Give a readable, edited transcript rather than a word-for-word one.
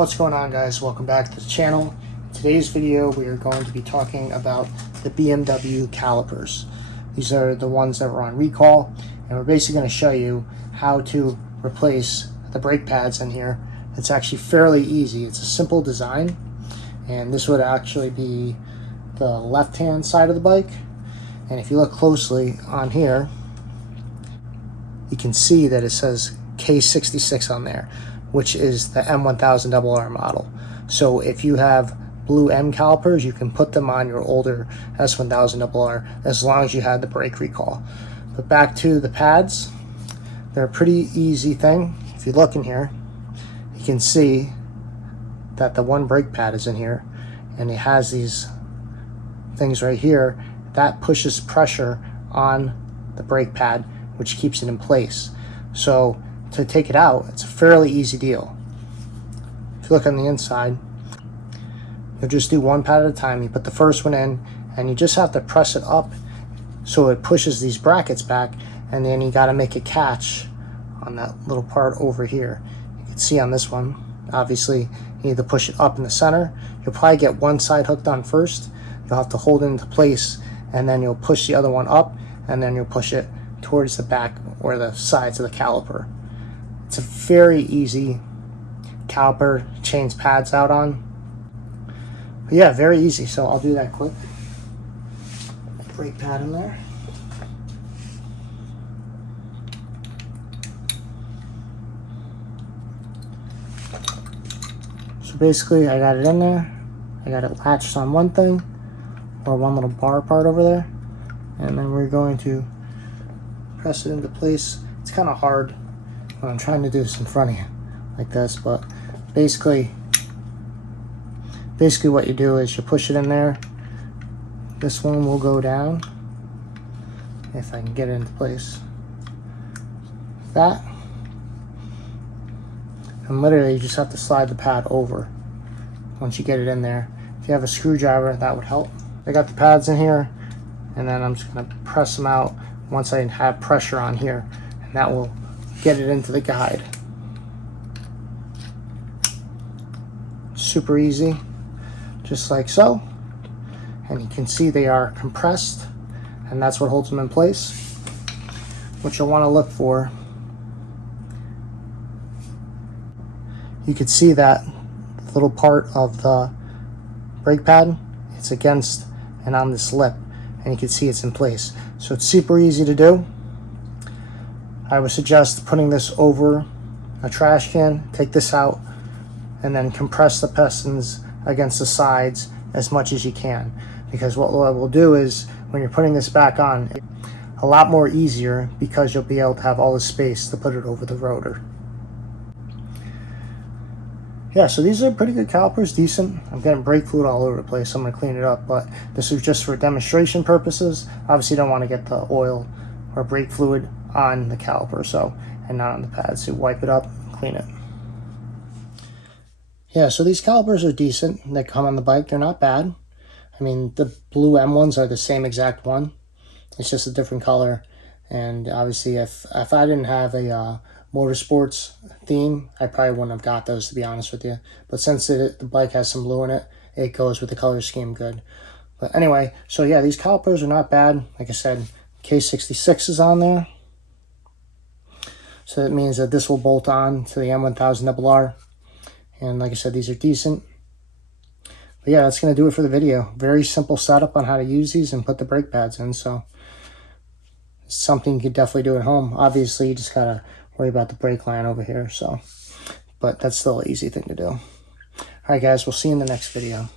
What's going on, guys? Welcome back to the channel. In today's video we are going to be talking about the BMW calipers. These are the ones that were on recall, and we're basically going to show you how to replace the brake pads in here. It's actually fairly easy. It's a simple design, and this would actually be the left hand side of the bike. And if you look closely on here, you can see that it says K66 on there, which is the m1000rr model. So if you have blue M calipers, you can put them on your older s1000rr as long as you had the brake recall. But back to the pads, they're a pretty easy thing. If you look in here, you can see that the one brake pad is in here, and it has these things right here that pushes pressure on the brake pad, which keeps it in place. So to take it out, it's a fairly easy deal. If you look on the inside, you'll just do one pad at a time. You put the first one in, and you just have to press it up so it pushes these brackets back, and then you got to make a catch on that little part over here. You can see on this one, obviously you need to push it up in the center. You'll probably get one side hooked on first. You'll have to hold it into place, and then you'll push the other one up, and then you'll push it towards the back or the sides of the caliper. It's a very easy caliper to change pads out on. But yeah, very easy. So I'll do that quick. Brake pad in there. So basically I got it in there. I got it latched on one thing, or one little bar part over there, and then we're going to press it into place. It's kind of hard when I'm trying to do this in front of you like this, but basically what you do is you push it in there. This one will go down, if I can get it into place. That, and literally you just have to slide the pad over once you get it in there. If you have a screwdriver, that would help. I got the pads in here, and then I'm just going to press them out once I have pressure on here, and that will get it into the guide. Super easy, just like so. And you can see they are compressed, and that's what holds them in place. What you'll want to look for, you can see that little part of the brake pad, it's against and on this lip, and you can see it's in place. So it's super easy to do. I would suggest putting this over a trash can, take this out, and then compress the pistons against the sides as much as you can. Because what we'll do is, when you're putting this back on, a lot more easier, because you'll be able to have all the space to put it over the rotor. Yeah, so these are pretty good calipers, decent. I'm getting brake fluid all over the place, so I'm going to clean it up, but this is just for demonstration purposes. Obviously you don't want to get the oil or brake fluid on the caliper, so, and not on the pads. So wipe it up, clean it. Yeah, so these calipers are decent. They come on the bike, they're not bad. I mean, the blue M ones are the same exact one. It's just a different color. And obviously if I didn't have a motorsports theme, I probably wouldn't have got those, to be honest with you. But since the bike has some blue in it, it goes with the color scheme good. But anyway, so yeah, these calipers are not bad. Like I said, K66 is on there. So that means that this will bolt on to the m1000rr. And like I said, these are decent. But yeah, that's going to do it for the video. Very simple setup on how to use these and put the brake pads in. So it's something you could definitely do at home. Obviously, you just got to worry about the brake line over here. So, but that's still an easy thing to do. All right, guys, we'll see you in the next video.